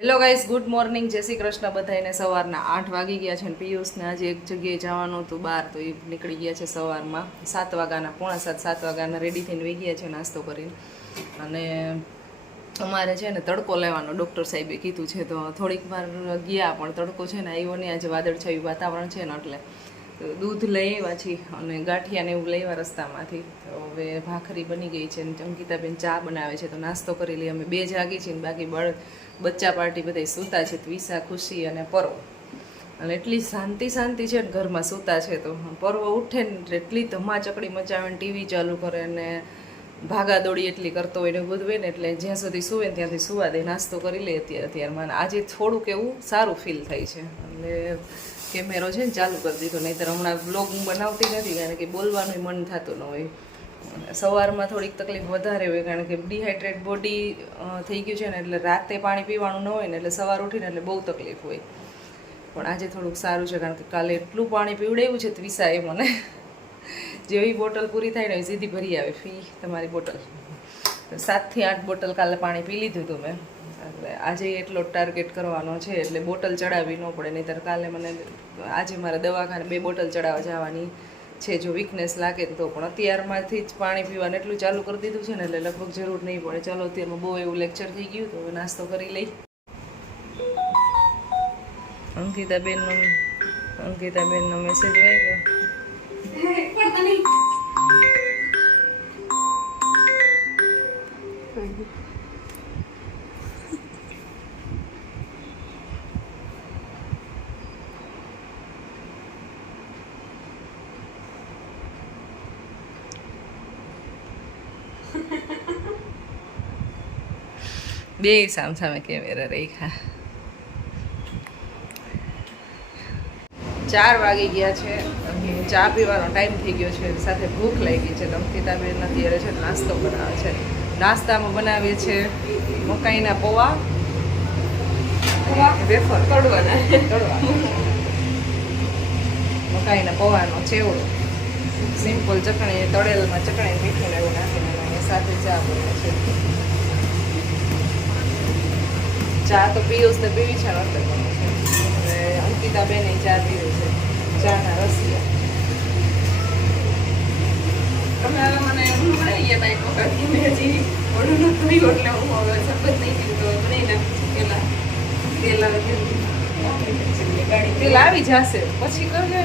Hello guys good morning જય શ્રી કૃષ્ણ બધાને સવારના આઠ વાગી ગયા છે અને પિયુષને આજે એક જગ્યાએ જવાનું હતું બહાર, તો એ નીકળી ગયા છે સવારમાં. સાત વાગ્યાના, પોણા સાત સાત વાગ્યાના રેડી થઈને વહી ગયા છે નાસ્તો કરીને. અને અમારે છે ને તડકો લેવાનો ડૉક્ટર સાહેબે કીધું છે. તો થોડીક વાર ગયા પણ તડકો છે ને આવ્યો નહીં. આજે વાદળછાયું વાતાવરણ છે ને એટલે તો દૂધ લઈ આવ્યા છીએ અને ગાંઠિયાને એવું લઈ આવ્યા રસ્તામાંથી. તો હવે ભાખરી બની ગઈ છે ને અંકિતાબેન ચા બનાવે છે. તો નાસ્તો કરી લઈએ. અમે બે જાગી છીએ બાકી બળ બચ્ચા પાર્ટી બધા સૂતા છે. ત્વિસા ખુશી અને પરો અને એટલી શાંતિ શાંતિ છે ને ઘરમાં સૂતા છે તો. પર્વ ઉઠે ને એટલી ધમાચકડી મચાવે ને ટીવી ચાલુ કરે ને ભાગા દોડી એટલી કરતો હોય ને બધું ને એટલે જ્યાં સુધી સુવે ને ત્યાંથી સુવા દે. નાસ્તો કરી લે અત્યારે અત્યારમાં. આજે થોડુંક એવું સારું ફીલ થાય છે. એટલે કેમેરો છે ને ચાલુ કરી દીધો, નહીંતર હમણાં બ્લોગ હું બનાવતી નથી, કારણ કે બોલવાનું મન થતું ન હોય. સવારમાં થોડીક તકલીફ વધારે હોય, કારણ કે ડિહાઇડ્રેટ બોડી થઈ ગયું છે ને, એટલે રાતે પાણી પીવાનું ન હોય ને, એટલે સવાર ઉઠીને એટલે બહુ તકલીફ હોય. પણ આજે થોડુંક સારું છે, કારણ કે કાલે એટલું પાણી પીવડાવ્યું છે ત્વિસાએ મને. જેવી બોટલ પૂરી થાય ને સીધી ભરી આવે. ફી, તમારી બોટલ. સાતથી આઠ બોટલ કાલે પાણી પી લીધું હતું મેં. આજે એટલો ટાર્ગેટ કરવાનો છે, એટલે બોટલ ચડાવવી ન પડે, નહીંતર કાલે મને આજે મારે દવાખાને બે બોટલ ચડાવવા જવાની છે, જો વીકનેસ લાગે તો પણ અત્યારમાંથી જ પાણી પીવાનું એટલું ચાલુ કરી દીધું છે ને, એટલે લગભગ જરૂર નહીં પડે. ચાલો, અત્યારમાં બહુ એવું લેક્ચર થઈ ગયું તો નાસ્તો કરી લઈ. અંકિતાબેનનો અંકિતાબેનનો મેસેજ આવ્યો બે સામસામે કેમેરા રેખા ચાર વાગી ગયા છે. અને ચા પીવાનો ટાઈમ થઈ ગયો છે. સાથે ભૂખ લાગી છે. તો અંકિતાબેન અત્યારે છે નાસ્તો બનાવે છે. નાસ્તામાં બનાવીએ છે મકાઈના પૌવા. વેફર. તળવાના. તળવા મકાઈના પૌવાનો ચેવડો. સિમ્પલ ચટણી તળેલમાં ચટણી મીઠું ને એવું નાખીને સાથે ચા બને છે. ચા તો પિયુષને પીવી છે ને છે અને અંકિતા બેન ચા પીવી છે ચાના રસિયા. તમે હવે મને ઊંઘ આવી ગયા તા વખત મેં હજી મોઢું નહોતું એટલે હું હવે શરબત નહીં પીવું તો બનાવી નાખું પેલા તેલ આવે તેલ. આવી જશે પછી કરજે.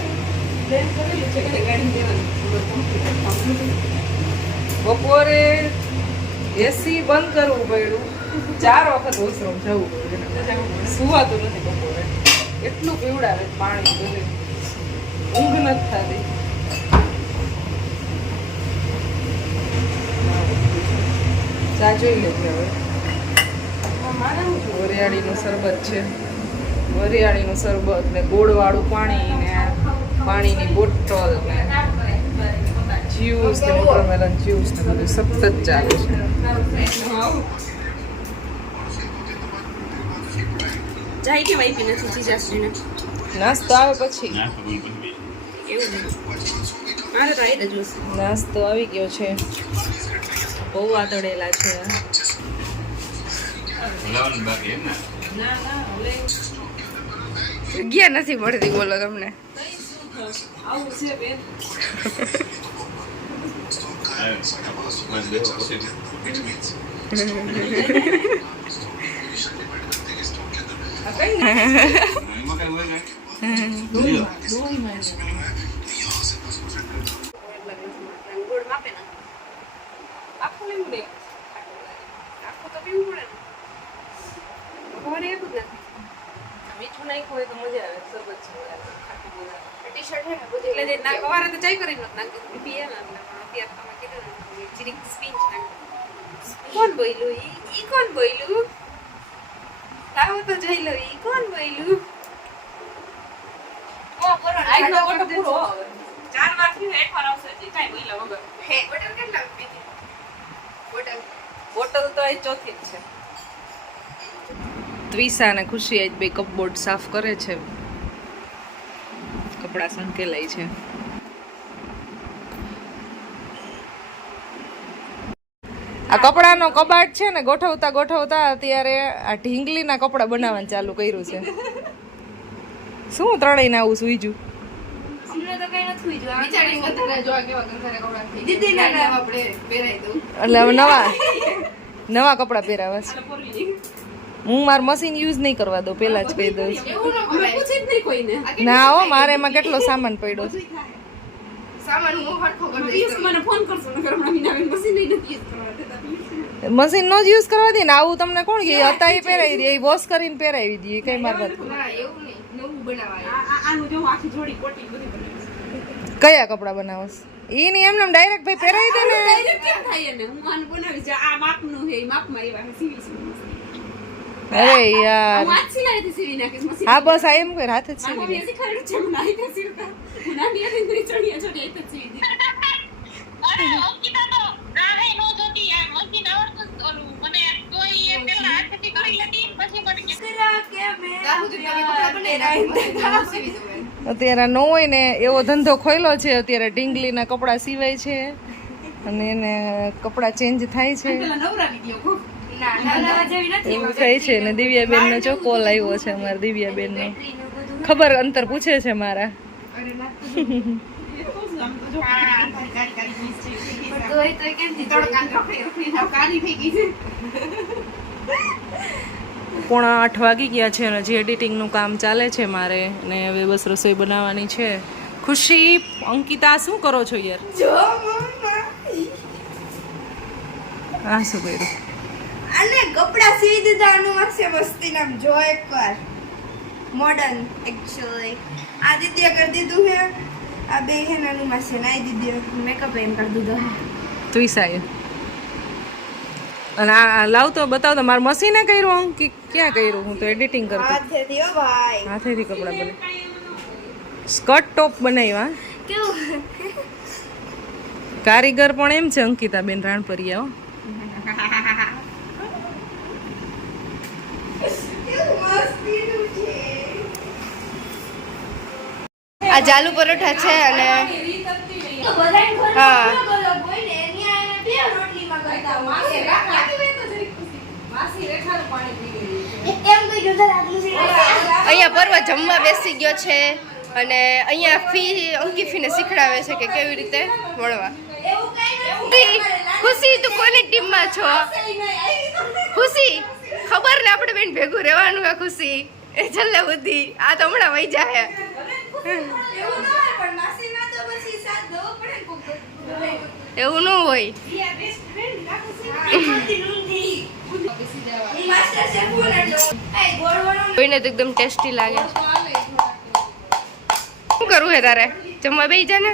બપોરે એસી બંધ કરવું પડ્યું. ચાર વખત વોશરૂમ જવું પડ્યું સુવાતું નથી બપોરે. એટલું પીવડાવે પાણી બધું. ઊંઘ નથી થતી. ચા જોઈ લેજે હવે. વરિયાળીનું શરબત છે. વરિયાળીનું શરબત ને ગોળવાળું પાણી ને પાણીની બોટલ ને જ્યુસ ને વોટરમેલન જ્યુસ ને બધું સતત ચાલે છે. જાય કે વાઈપી નથી જીજાશ્રીને નાસ્તો આવે પછી. મારે તો આવી જ નાસ્તો આવી ગયો છે. બહુ આતળેલા છે. ના? ના હવે જગ્યા નથી મળતી બોલો તમને. આવું છે કોણ બોલ્યું ઈ કોણ બોલ્યું લાવો તો જઈ લો ઈ કોણ બોલ્યું? ઓ બોલો આજનો ફોટો પૂરો હવે. ચાર વાર થયું એક વાર આવશે જી કાઈ બોલ્યા વગર. હે બોટલ કેટલા પીધી બોટલ બોટલ તો એ ચોથી જ છે. ત્વિસા અને ખુશી આજ બે કપબોર્ડ સાફ કરે છે. કપડા સંકેલાય છે. આ કપડાનો કબાટ છે ને ગોઠવતા ગોઠવતા અત્યારે આ ઢીંગલીના કપડા બનાવવાનું ચાલુ કર્યું છે. શું ત્રણેય આવું સુઈજું? અમને તો કઈ નથી જોયું બિચારી વધારે જો આ કેવા ગંધારા કપડાં થઈ દીદી ના ના. આપણે પહેરાઈ દઉં. એટલે હવે નવા નવા કપડાં પહેરાવા છે. હું મારું મશીન યુઝ નહીં કરવા દઉં પેલા જ કહી દઉં છું. ન હો મારે એમાં કેટલો સામાન પડ્યો છે. સામાન હું હરખો કરી દઈશ મને ફોન કરશો નકર હમણાં મીનાબેન મશીન નહીં યુઝ કરવા દેતા મશીન નો જ યુઝ કરવા દે ને આવું તમને કોણ કે હતા એ પહેરાવી દે એ વોશ કરીને પહેરાવી દે કઈ માર વાત ના એવું નહીં. નવું બનાવાય. આનું જો આખી જોડી કોટી બધી બનાવી કયા કપડા બનાવસ ઈ ની એમને ડાયરેક્ટ ભાઈ પહેરાવી દે ને. કેમ થાય એને? હું આનું બનાવી જે આ માપનું છે એ માપમાં એવા સીવીશ હું. અરે યાર. હું સીવી હા બસ આ એમ કર હાથ જ સીવી અત્યારે ન હોય ને એવો ધંધો ખોલ્યો છે અત્યારે ઢીંગલીના કપડાં સિવાય છે અને એને કપડાં ચેન્જ થાય છે. એવું થાય છે ને દિવ્યાબેન નો જો કોલ આવ્યો છે અમારા દિવ્યાબેન નો ખબર અંતર પૂછે છે મારા. એ તો શું પોણા આઠ વાગી ગયા છે અને જે એડિટિંગનું કામ ચાલે છે મારે અને હવે બસ રસોઈ બનાવવાની છે. ખુશી અંકિતા શું કરો છો યાર? આ શું કર્યું? અને કપડા સીવી દીધા વાગશે મસ્તી નામ જો એકવાર. મોડર્ન એકચ્યુઅલી આ દીદીએ કરી દીધું હે. આ બે હે નાનું માસે નાઈ દીધી. મેકઅપ એમ કરી દીધો તુઈસાએ અને આ લાવ તો બતાવ તો મારું મશીને કર્યું કે ક્યાં કર્યું? હું તો એડિટિંગ કરતી. હાથેથી હો ભાઈ. હાથેથી કપડાં બને. સ્કર્ટ ટોપ બનાવ્યા કેવું? કારીગર પણ એમ છે અંકિતા બેન રાણપરિયા હો. આ જાલુ પરોઠા છે અને અહીંયા પર્વ જમવા બેસી ગયો છે અને અહીંયા ફી અંકી ફીને શીખડાવે છે કે કેવી રીતે વળવા ખુશી તું કોની ટીમમાં છો? ખુશી ખબર ને આપણે બેન ભેગું રહેવાનું આ ખુશી. એ છેલ્લે બુદ્ધિ આ તો હમણાં વહી જાય એવું ન હોય કોઈને તો એકદમ ટેસ્ટી લાગે. શું કરવું હે તારે? જમવા બેસી જા ને.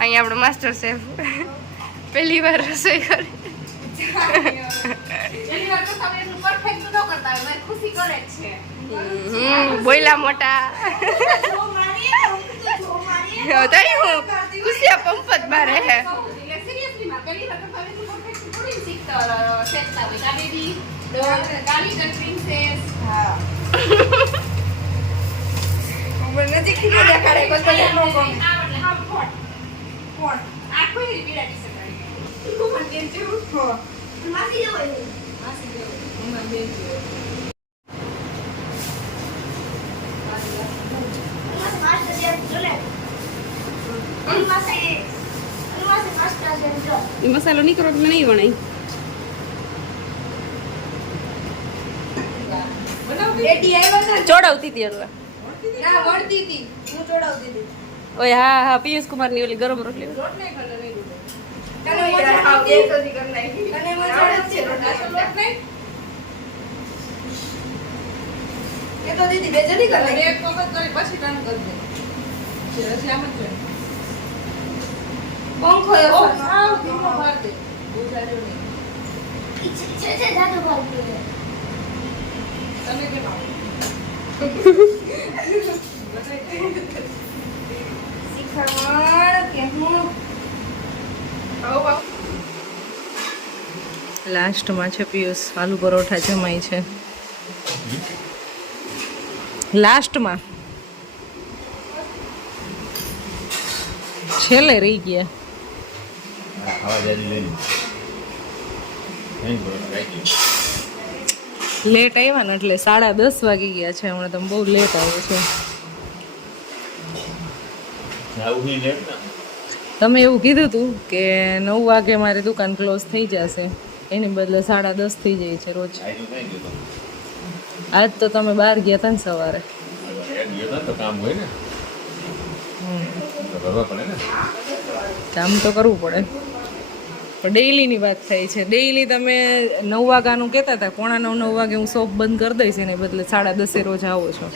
અહીંયા આપણો માસ્ટર શેફ પહેલી વાર રસોઈ કરે. ન હોય, બોયલા મોટા. તઈ હું ખુશિયા પંપ જ મારે હે એટલે seriously માં પહેલી વાર તો તમે એટલું perfect થોડી શીખતા, અ, શીખતા હોય. કાવેરી, ડોલ, કાલીગર princess. નજીકથી દેખાડે કોઈ કોઈ નો ગમે આ એટલે હાવ hot. આ કોઈ રીતે પીડા t-shirt વાળી. હું પણ બેન જેવું. માસી જેવું. હમણાં બેન જેવું. એ મસાલો નહીં મને નહીં વણાય ચોડાવતી હતી એટલે ના વળતી ચોડાવતી હતી ઓય હા હા પિયુષ કુમારની ઓલી ગરમ રોટલી. એ તો દીદી બે જલ્દી એક વખત કરી પછી ટર્ન કરી છે પંખો એ. સાવ ધીમો ભાર દે જાજો નહીં તમે કેમ આવો શિખામણ કે હું લાસ્ટમાં છે પિયુષ આલુ પરોઠા જમાય છે. લાસ્ટમાં. છેલ્લે રહી ગયા ખાવા જાય લઈ નહીં બરોબર રાખી લેટ આવ્યા ને એટલે સાડા દસ વાગી ગયા છે. હમણાં તમે બહુ લેટ આવ્યો છે. તમે એવું કીધું હતું કે નવ વાગે મારી દુકાન ક્લોઝ થઈ જશે. એની બદલે સાડા દસ થઈ જાય છે રોજ. આજ તો તમે બહાર ગયા હતા ને સવારે. કામ હોય ને પડે ને કામ તો કરવું પડે. પણ ડેઈલીની વાત થાય છે. ડેઈલી તમે નવ વાગ્યાનું કહેતા હતા પોણા નવ નવ વાગે હું શોપ બંધ કરી દઈશ એને બદલે સાડા દસે રોજ આવો છો.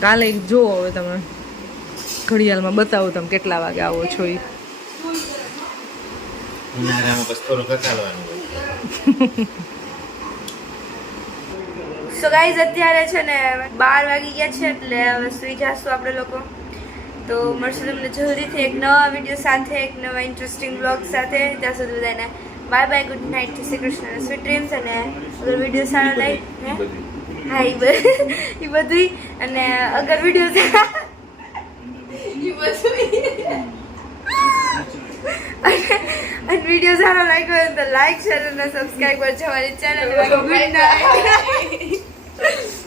કાલે જુઓ હવે તમે. ઘડિયાળમાં બતાવો તમે કેટલા વાગે આવો છો એ ઉનાળામાં બસ થોડું કકાલવાનું હોય. સો ગાઈઝ અત્યારે છે ને બાર વાગી ગયા છે એટલે હવે સુઈ જશું આપણે લોકો. તો મળશું તમને જલ્દીથી એક નવા વીડિયો સાથે એક નવા ઇન્ટરેસ્ટિંગ બ્લોગ સાથે. ત્યાં સુધી બધાને bye bye good night Shri Krishna sweet dreams અને અગર વીડિયો સારો લાગે હા? એ બધું એ બધું. અને અગર વીડિયો એ બધું. અને વીડિયો સારો લાગ્યો હોય તો લાઈક શેર અને સબસ્ક્રાઈબ કરજો અમારી ચેનલ ગુડ નાઇટ Yeah.